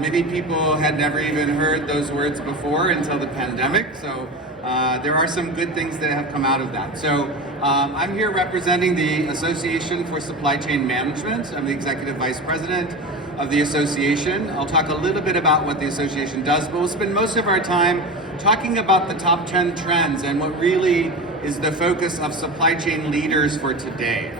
Many people had never even heard those words before until the pandemic, so there are some good things that have come out of that. So I'm here representing the Association for Supply Chain Management. I'm the Executive Vice President of the association. I'll talk a little bit about what the association does, but we'll spend most of our time talking about the top 10 trends and what really is the focus of supply chain leaders for today.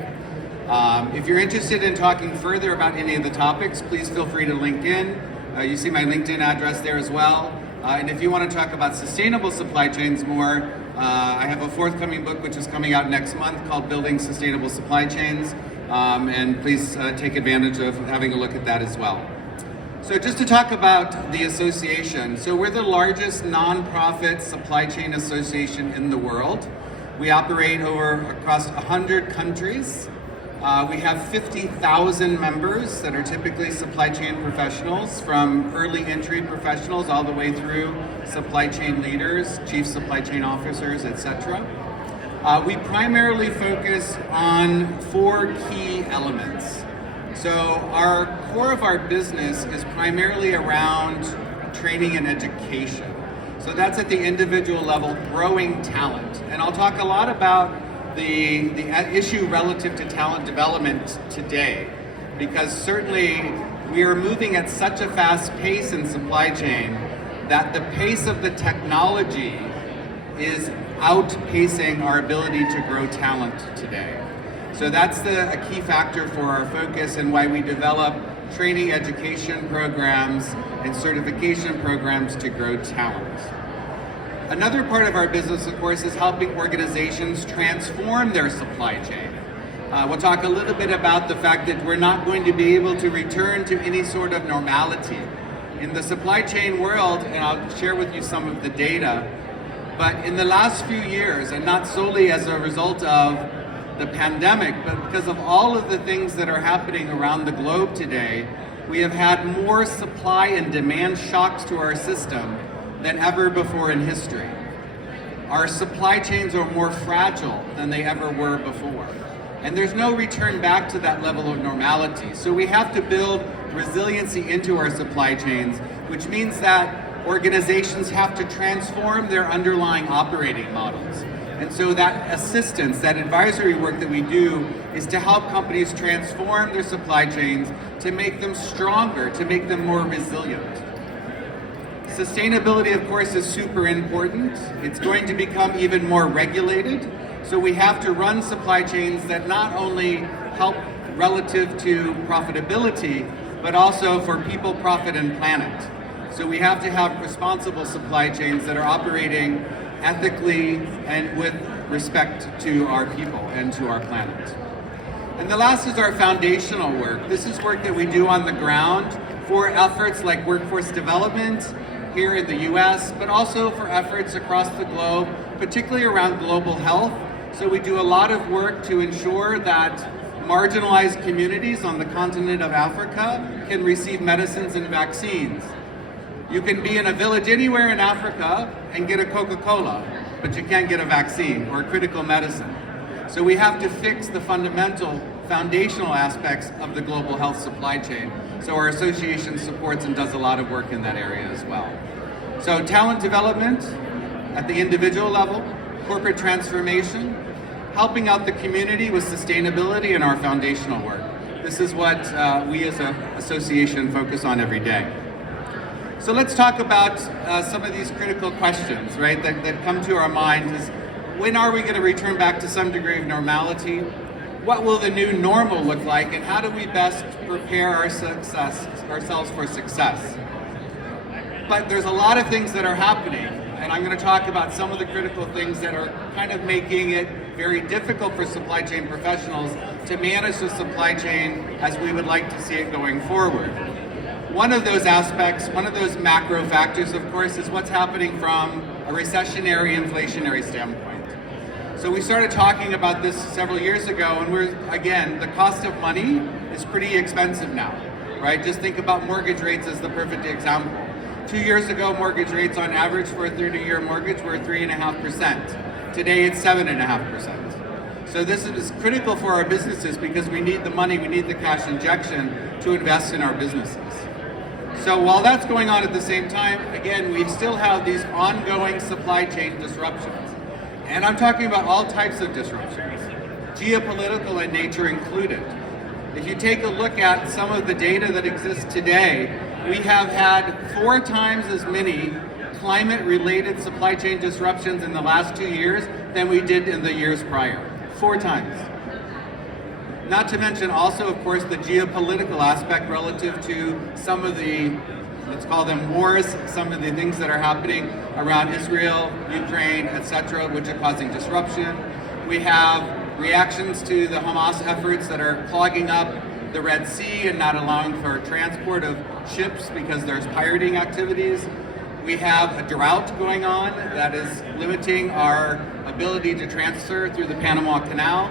If you're interested in talking further about any of the topics, please feel free to link in. You see my LinkedIn address there as well. And if you want to talk about sustainable supply chains more, I have a forthcoming book which is coming out next month called Building Sustainable Supply Chains. And please take advantage of having a look at that as well. So just to talk about the association, so we're the largest nonprofit supply chain association in the world. We operate across 100 countries. We have 50,000 members that are typically supply chain professionals, from early entry professionals all the way through supply chain leaders, chief supply chain officers, etc. We primarily focus on 4 key elements. So our core of our business is primarily around training and education. So that's at the individual level, growing talent. And I'll talk a lot about the issue relative to talent development today, because certainly we are moving at such a fast pace in supply chain that the pace of the technology is outpacing our ability to grow talent today. So that's a key factor for our focus and why we develop training education programs and certification programs to grow talent. Another part of our business, of course, is helping organizations transform their supply chain. We'll talk a little bit about the fact that we're not going to be able to return to any sort of normality. In the supply chain world, and I'll share with you some of the data, but in the last few years, and not solely as a result of the pandemic, but because of all of the things that are happening around the globe today, we have had more supply and demand shocks to our system than ever before in history. Our supply chains are more fragile than they ever were before. And there's no return back to that level of normality. So we have to build resiliency into our supply chains, which means that organizations have to transform their underlying operating models. And so that assistance, that advisory work that we do is to help companies transform their supply chains to make them stronger, to make them more resilient. Sustainability, of course, is super important. It's going to become even more regulated. So we have to run supply chains that not only help relative to profitability, but also for people, profit, and planet. So we have to have responsible supply chains that are operating ethically and with respect to our people and to our planet. And the last is our foundational work. This is work that we do on the ground for efforts like workforce development here in the US, but also for efforts across the globe, particularly around global health. So we do a lot of work to ensure that marginalized communities on the continent of Africa can receive medicines and vaccines. You can be in a village anywhere in Africa and get a Coca-Cola, but you can't get a vaccine or a critical medicine. So we have to fix the fundamental, foundational aspects of the global health supply chain. So our association supports and does a lot of work in that area as well. So talent development at the individual level, corporate transformation, helping out the community with sustainability, and our foundational work. This is what we as an association focus on every day. So let's talk about some of these critical questions, right, that come to our mind is, when are we going to return back to some degree of normality? What will the new normal look like, and how do we best prepare ourselves for success? But there's a lot of things that are happening, and I'm going to talk about some of the critical things that are kind of making it very difficult for supply chain professionals to manage the supply chain as we would like to see it going forward. One of those aspects, one of those macro factors, of course, is what's happening from a recessionary, inflationary standpoint. So we started talking about this several years ago, and again, the cost of money is pretty expensive now, right? Just think about mortgage rates as the perfect example. 2 years ago, mortgage rates on average for a 30-year mortgage were 3.5%. Today, it's 7.5%. So this is critical for our businesses because we need the money, we need the cash injection to invest in our businesses. So while that's going on at the same time, again, we still have these ongoing supply chain disruptions. And I'm talking about all types of disruptions, geopolitical in nature included. If you take a look at some of the data that exists today, we have had 4 times as many climate-related supply chain disruptions in the last 2 years than we did in the years prior. 4 times. Not to mention also, of course, the geopolitical aspect relative to some of the, let's call them wars, some of the things that are happening around Israel, Ukraine, etc., which are causing disruption. We have reactions to the Hamas efforts that are clogging up the Red Sea and not allowing for transport of ships because there's pirating activities. We have a drought going on that is limiting our ability to transfer through the Panama Canal.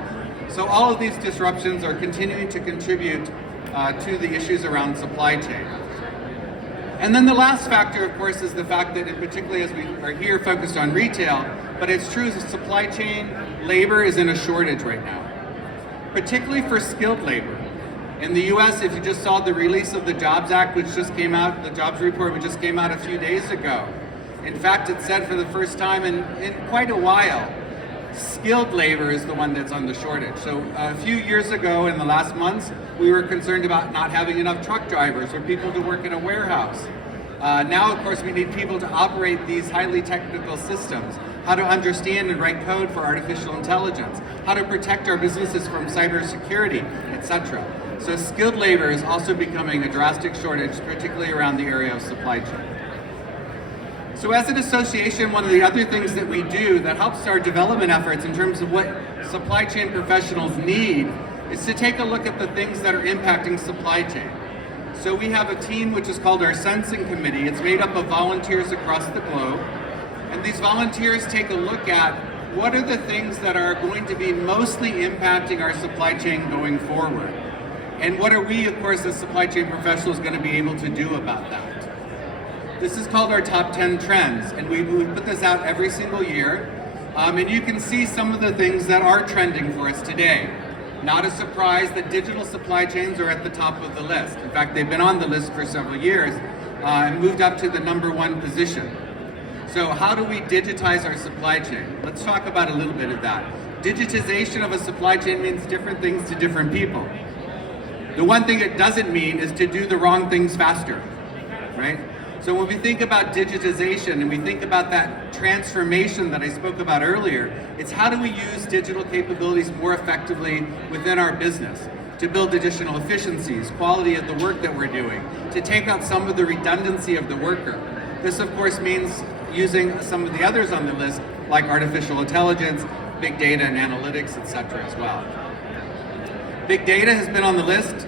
So all of these disruptions are continuing to contribute to the issues around supply chain. And then the last factor, of course, is the fact that, particularly as we are here focused on retail, but it's true that supply chain labor is in a shortage right now, particularly for skilled labor. In the US, if you just saw the release of the Jobs Act, which just came out, the jobs report, which just came out a few days ago. In fact, it said for the first time in quite a while, skilled labor is the one that's on the shortage. So a few years ago, in the last months, we were concerned about not having enough truck drivers or people to work in a warehouse. Now, of course, we need people to operate these highly technical systems, how to understand and write code for artificial intelligence, how to protect our businesses from cybersecurity, etc. So skilled labor is also becoming a drastic shortage, particularly around the area of supply chain. So as an association, one of the other things that we do that helps our development efforts in terms of what supply chain professionals need is to take a look at the things that are impacting supply chain. So we have a team which is called our Sensing Committee. It's made up of volunteers across the globe. And these volunteers take a look at what are the things that are going to be mostly impacting our supply chain going forward. And what are we, of course, as supply chain professionals going to be able to do about that? This is called our top 10 trends, and we put this out every single year. And you can see some of the things that are trending for us today. Not a surprise that digital supply chains are at the top of the list. In fact, they've been on the list for several years and moved up to the #1 position. So how do we digitize our supply chain? Let's talk about a little bit of that. Digitization of a supply chain means different things to different people. The one thing it doesn't mean is to do the wrong things faster, right? So when we think about digitization and we think about that transformation that I spoke about earlier, it's how do we use digital capabilities more effectively within our business to build additional efficiencies, quality of the work that we're doing, to take out some of the redundancy of the worker. This, of course, means using some of the others on the list, like artificial intelligence, big data and analytics, etc. as well. Big data has been on the list.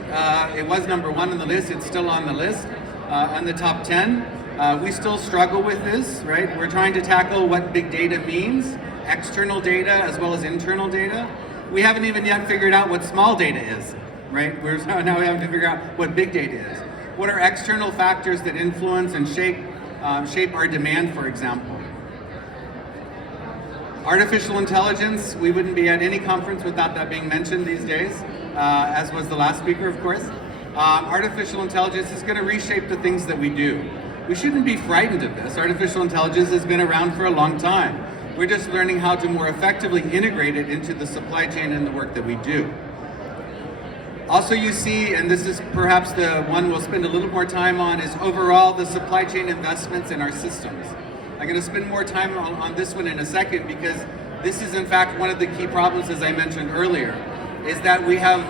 It was #1 on the list. It's still on the list. On the top 10, we still struggle with this, right? We're trying to tackle what big data means, external data as well as internal data. We haven't even yet figured out what small data is, right? Now we have to figure out what big data is. What are external factors that influence and shape our demand, for example? Artificial intelligence, we wouldn't be at any conference without that being mentioned these days, as was the last speaker, of course. Artificial intelligence is going to reshape the things that we do. We shouldn't be frightened of this. Artificial intelligence has been around for a long time. We're just learning how to more effectively integrate it into the supply chain and the work that we do. Also, you see, and this is perhaps the one we'll spend a little more time on, is overall the supply chain investments in our systems. I'm going to spend more time on this one in a second because this is in fact one of the key problems, as I mentioned earlier, is that we have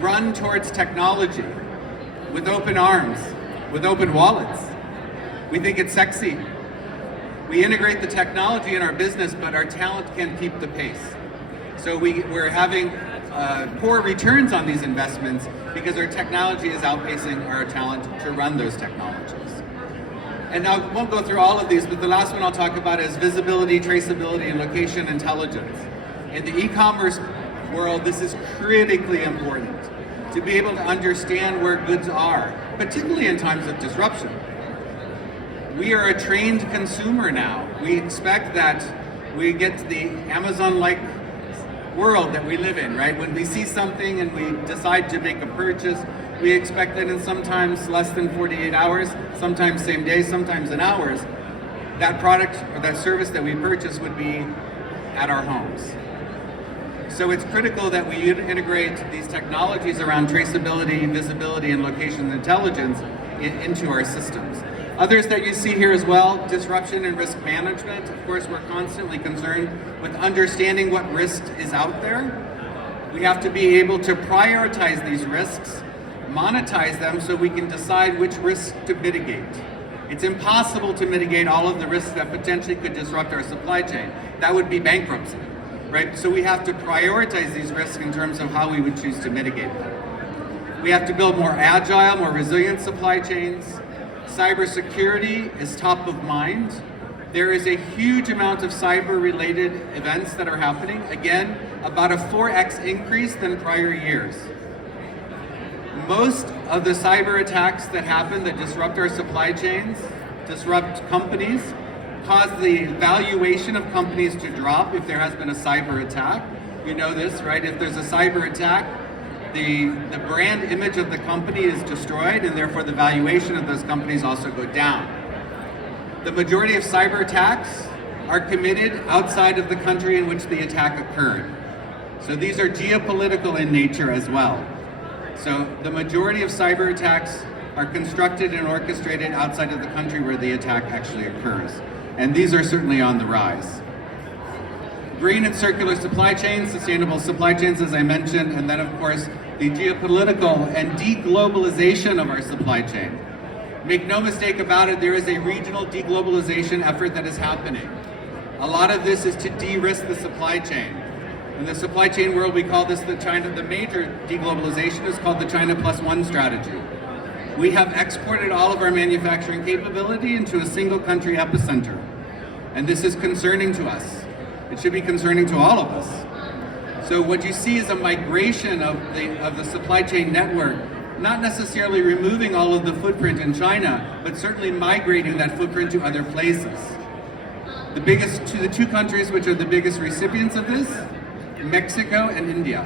run towards technology with open arms, with open wallets. We think it's sexy. We integrate the technology in our business, but our talent can't keep the pace. So we're having poor returns on these investments because our technology is outpacing our talent to run those technologies. And now, I won't go through all of these, but the last one I'll talk about is visibility, traceability, and location intelligence. In the e-commerce world, this is critically important to be able to understand where goods are, particularly in times of disruption. We are a trained consumer now. We expect that we get the Amazon-like world that we live in, right? When we see something and we decide to make a purchase, we expect that in sometimes less than 48 hours, sometimes same day, sometimes in hours, that product or that service that we purchase would be at our homes. So it's critical that we integrate these technologies around traceability, visibility, and location intelligence into our systems. Others that you see here as well, disruption and risk management. Of course, we're constantly concerned with understanding what risk is out there. We have to be able to prioritize these risks, monetize them so we can decide which risks to mitigate. It's impossible to mitigate all of the risks that potentially could disrupt our supply chain. That would be bankruptcy, right? So we have to prioritize these risks in terms of how we would choose to mitigate them. We have to build more agile, more resilient supply chains. Cybersecurity is top of mind. There is a huge amount of cyber-related events that are happening. Again, about a 4x increase than prior years. Most of the cyber attacks that happen that disrupt our supply chains, disrupt companies, cause the valuation of companies to drop if there has been a cyber attack. You know this, right? If there's a cyber attack, the brand image of the company is destroyed, and therefore the valuation of those companies also go down. The majority of cyber attacks are committed outside of the country in which the attack occurred. So these are geopolitical in nature as well. So the majority of cyber attacks are constructed and orchestrated outside of the country where the attack actually occurs. And these are certainly on the rise. Green and circular supply chains, sustainable supply chains, as I mentioned, and then of course the geopolitical and deglobalization of our supply chain. Make no mistake about it, there is a regional deglobalization effort that is happening. A lot of this is to de-risk the supply chain. In the supply chain world, we call this the major deglobalization is called the China Plus One strategy. We have exported all of our manufacturing capability into a single country epicenter. And this is concerning to us. It should be concerning to all of us. So what you see is a migration of the supply chain network, not necessarily removing all of the footprint in China, but certainly migrating that footprint to other places. The two countries which are the biggest recipients of this, Mexico and India.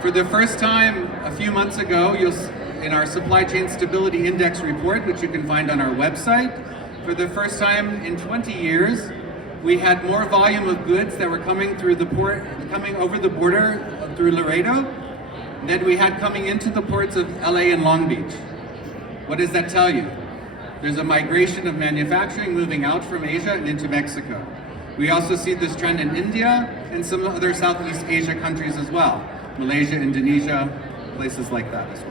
For the first time a few months ago, in our Supply Chain Stability Index report, which you can find on our website, for the first time in 20 years, we had more volume of goods that were coming through the port, coming over the border through Laredo, than we had coming into the ports of LA and Long Beach. What does that tell you? There's a migration of manufacturing moving out from Asia and into Mexico. We also see this trend in India and some other Southeast Asia countries as well. Malaysia, Indonesia, places like that as well.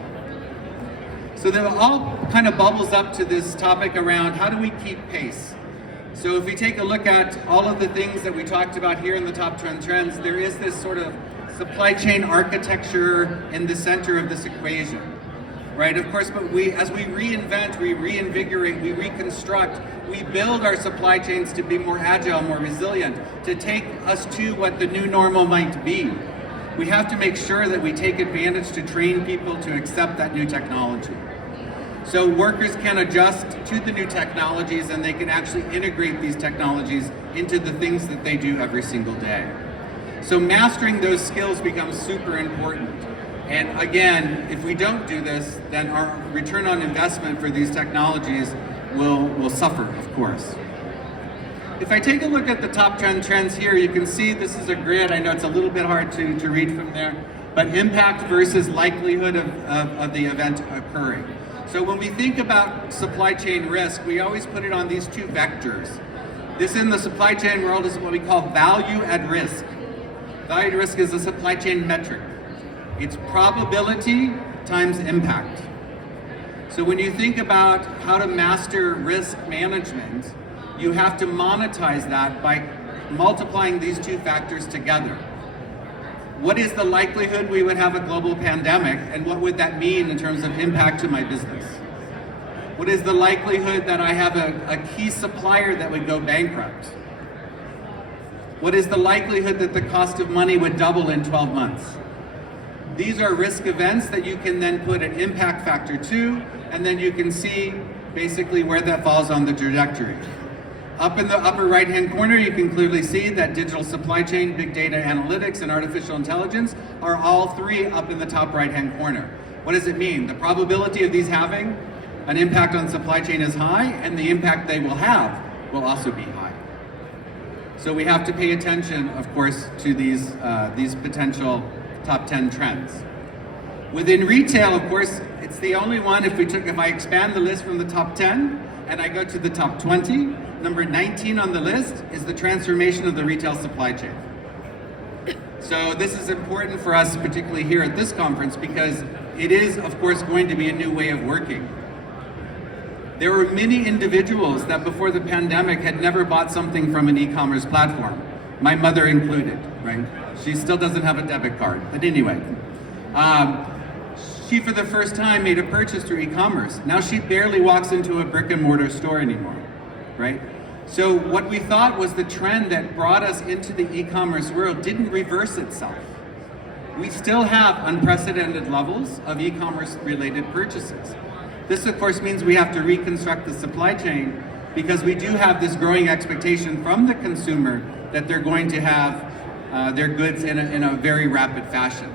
So that all kind of bubbles up to this topic around how do we keep pace? So if we take a look at all of the things that we talked about here in the top 10 trends, there is this sort of supply chain architecture in the center of this equation, right? Of course, but as we reinvent, we reinvigorate, we reconstruct, we build our supply chains to be more agile, more resilient, to take us to what the new normal might be. We have to make sure that we take advantage to train people to accept that new technology. So workers can adjust to the new technologies and they can actually integrate these technologies into the things that they do every single day. So mastering those skills becomes super important. And again, if we don't do this, then our return on investment for these technologies will suffer, of course. If I take a look at the top 10 trends here, you can see this is a grid. I know it's a little bit hard to read from there, but impact versus likelihood of the event occurring. So when we think about supply chain risk, we always put it on these two vectors. This in the supply chain world is what we call value at risk. Value at risk is a supply chain metric. It's probability times impact. So when you think about how to master risk management, you have to monetize that by multiplying these two factors together. What is the likelihood we would have a global pandemic, and what would that mean in terms of impact to my business? What is the likelihood that I have a key supplier that would go bankrupt? What is the likelihood that the cost of money would double in 12 months? These are risk events that you can then put an impact factor to, and then you can see basically where that falls on the trajectory. Up in the upper right-hand corner, you can clearly see that digital supply chain, big data analytics, and artificial intelligence are all three up in the top right-hand corner. What does it mean? The probability of these having an impact on supply chain is high, and the impact they will have will also be high. So we have to pay attention, of course, to these potential top 10 trends. Within retail, of course, it's the only one, if I expand the list from the top 10 and I go to the top 20, number 19 on the list is the transformation of the retail supply chain. So this is important for us, particularly here at this conference, because it is, of course, going to be a new way of working. There were many individuals that before the pandemic had never bought something from an e-commerce platform, my mother included, right? She still doesn't have a debit card, but anyway. She, for the first time, made a purchase through e-commerce. Now she barely walks into a brick and mortar store anymore, right? So what we thought was the trend that brought us into the e-commerce world didn't reverse itself. We still have unprecedented levels of e-commerce related purchases. This, of course, means we have to reconstruct the supply chain because we do have this growing expectation from the consumer that they're going to have their goods in a very rapid fashion.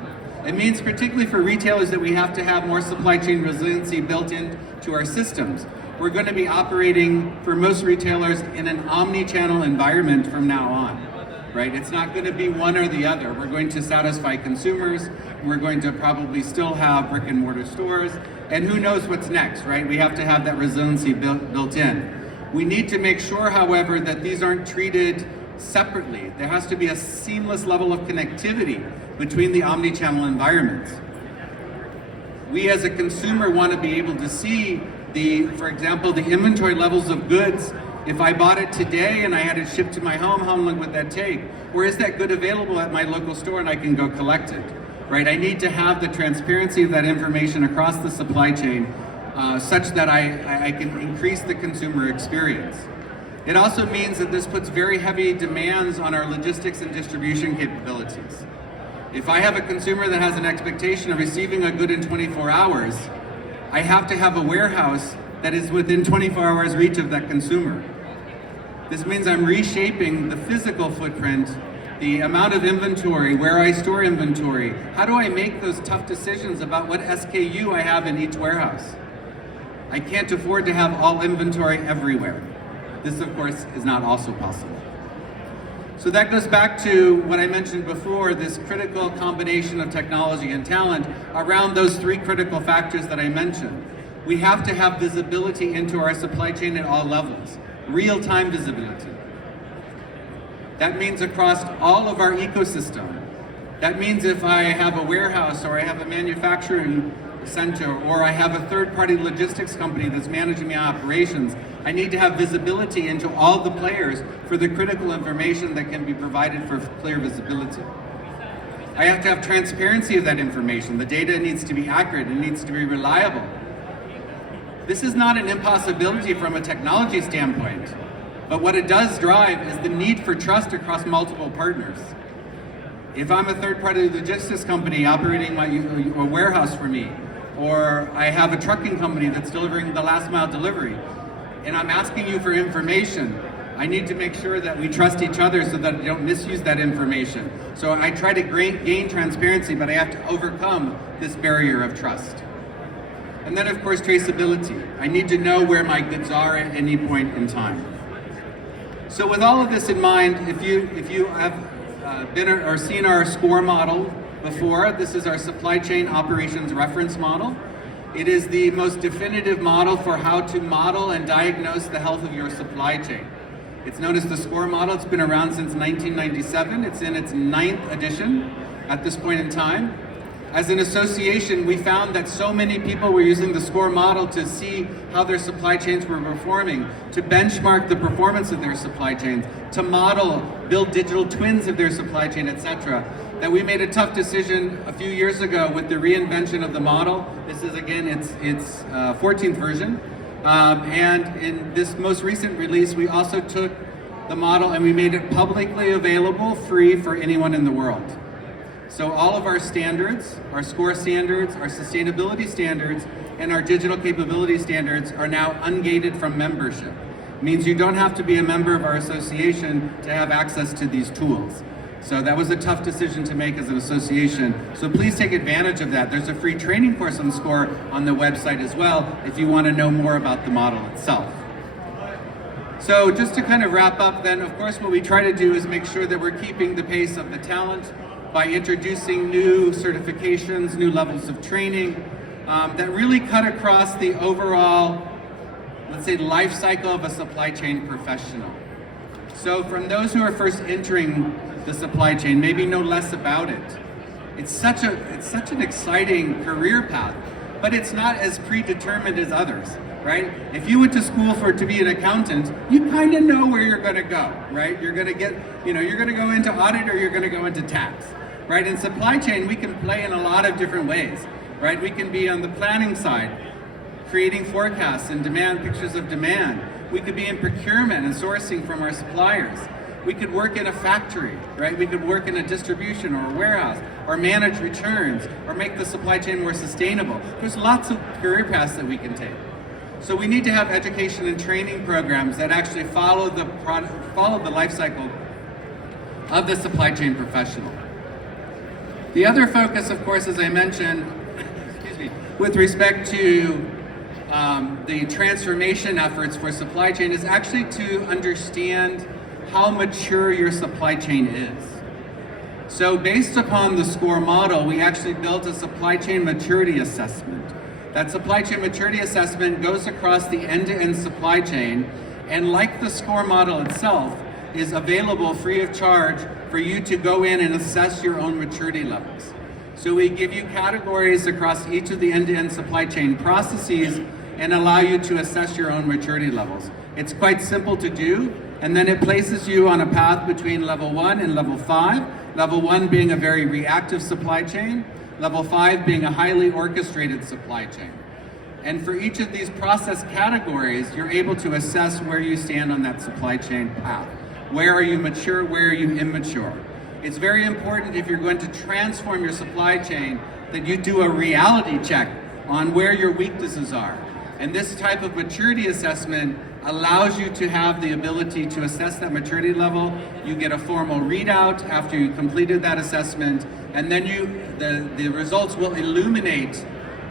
It means, particularly for retailers, that we have to have more supply chain resiliency built into our systems. We're going to be operating, for most retailers, in an omni-channel environment from now on, right? It's not going to be one or the other. We're going to satisfy consumers. We're going to probably still have brick and mortar stores. And who knows what's next, right? We have to have that resiliency built in. We need to make sure, however, that these aren't treated separately. There has to be a seamless level of connectivity between the omni-channel environments. We as a consumer want to be able to see for example, the inventory levels of goods. If I bought it today and I had it shipped to my home, how long would that take? Or is that good available at my local store and I can go collect it? Right? I need to have the transparency of that information across the supply chain such that I can increase the consumer experience. It also means that this puts very heavy demands on our logistics and distribution capabilities. If I have a consumer that has an expectation of receiving a good in 24 hours, I have to have a warehouse that is within 24 hours reach of that consumer. This means I'm reshaping the physical footprint, the amount of inventory, where I store inventory. How do I make those tough decisions about what SKU I have in each warehouse? I can't afford to have all inventory everywhere. This, of course, is not also possible. So that goes back to what I mentioned before, this critical combination of technology and talent around those three critical factors that I mentioned. We have to have visibility into our supply chain at all levels, real-time visibility. That means across all of our ecosystem. That means if I have a warehouse or I have a manufacturing center or I have a third-party logistics company that's managing my operations, I need to have visibility into all the players for the critical information that can be provided for clear visibility. I have to have transparency of that information. The data needs to be accurate, it needs to be reliable. This is not an impossibility from a technology standpoint, but what it does drive is the need for trust across multiple partners. If I'm a third-party logistics company operating a warehouse for me, or I have a trucking company that's delivering the last mile delivery, and I'm asking you for information, I need to make sure that we trust each other so that I don't misuse that information. So I try to gain transparency, but I have to overcome this barrier of trust. And then, of course, traceability. I need to know where my goods are at any point in time. So with all of this in mind, if you have been or seen our SCORE model before, this is our supply chain operations reference model. It is the most definitive model for how to model and diagnose the health of your supply chain. It's known as the SCORE model. It's been around since 1997. It's in its 9th edition at this point in time. As an association, we found that so many people were using the SCORE model to see how their supply chains were performing, to benchmark the performance of their supply chains, to model, build digital twins of their supply chain, etc., that we made a tough decision a few years ago with the reinvention of the model. This is, again, its 14th version. And in this most recent release, we also took the model and we made it publicly available, free for anyone in the world. So all of our standards, our SCORE standards, our sustainability standards, and our digital capability standards are now ungated from membership. means you don't have to be a member of our association to have access to these tools. So that was a tough decision to make as an association. So please take advantage of that. There's a free training course on SCORE on the website as well if you want to know more about the model itself. So just to kind of wrap up then, of course what we try to do is make sure that we're keeping the pace of the talent by introducing new certifications, new levels of training that really cut across the overall, let's say, life cycle of a supply chain professional. So from those who are first entering the supply chain, maybe know less about it. It's such an exciting career path, but it's not as predetermined as others, right? If you went to school to be an accountant, you kind of know where you're going to go, right? You're going to get, you're going to go into audit or you're going to go into tax, right? In supply chain, we can play in a lot of different ways, right? We can be on the planning side, creating forecasts and pictures of demand. We could be in procurement and sourcing from our suppliers. We could work in a factory, right? We could work in a distribution or a warehouse, or manage returns, or make the supply chain more sustainable. There's lots of career paths that we can take. So we need to have education and training programs that actually follow the life cycle of the supply chain professional. The other focus, of course, as I mentioned, with respect to the transformation efforts for supply chain is actually to understand how mature your supply chain is. So based upon the SCORE model, we actually built a supply chain maturity assessment. That supply chain maturity assessment goes across the end-to-end supply chain, and like the SCORE model itself, is available free of charge for you to go in and assess your own maturity levels. So we give you categories across each of the end-to-end supply chain processes and allow you to assess your own maturity levels. It's quite simple to do, and then it places you on a path between level 1 and level 5. Level 1 being a very reactive supply chain, level 5 being a highly orchestrated supply chain. And for each of these process categories, you're able to assess where you stand on that supply chain path. Where are you mature, where are you immature? It's very important if you're going to transform your supply chain that you do a reality check on where your weaknesses are. And this type of maturity assessment allows you to have the ability to assess that maturity level. You get a formal readout after you completed that assessment, and then the results will illuminate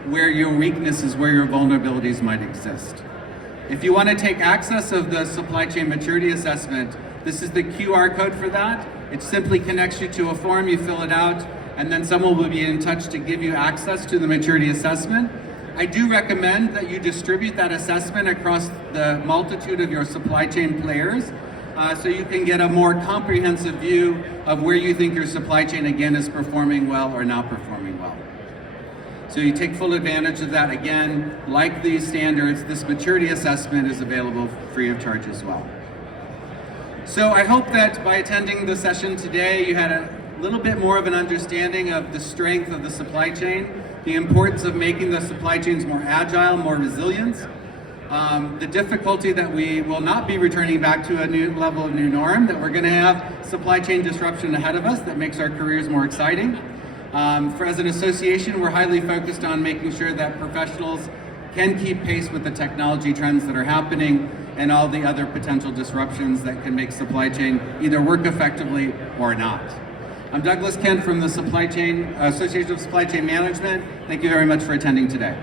where your weaknesses, where your vulnerabilities might exist. If you want to take access of the supply chain maturity assessment, this is the QR code for that. It simply connects you to a form, you fill it out, and then someone will be in touch to give you access to the maturity assessment. I do recommend that you distribute that assessment across the multitude of your supply chain players so you can get a more comprehensive view of where you think your supply chain, again, is performing well or not performing well. So you take full advantage of that. Again, like these standards, this maturity assessment is available free of charge as well. So I hope that by attending the session today, you had a little bit more of an understanding of the strength of the supply chain, the importance of making the supply chains more agile, more resilient, the difficulty that we will not be returning back to a new level of new norm, that we're going to have supply chain disruption ahead of us that makes our careers more exciting. As an association, we're highly focused on making sure that professionals can keep pace with the technology trends that are happening and all the other potential disruptions that can make supply chain either work effectively or not. I'm Douglas Kent from the Association of Supply Chain Management. Thank you very much for attending today.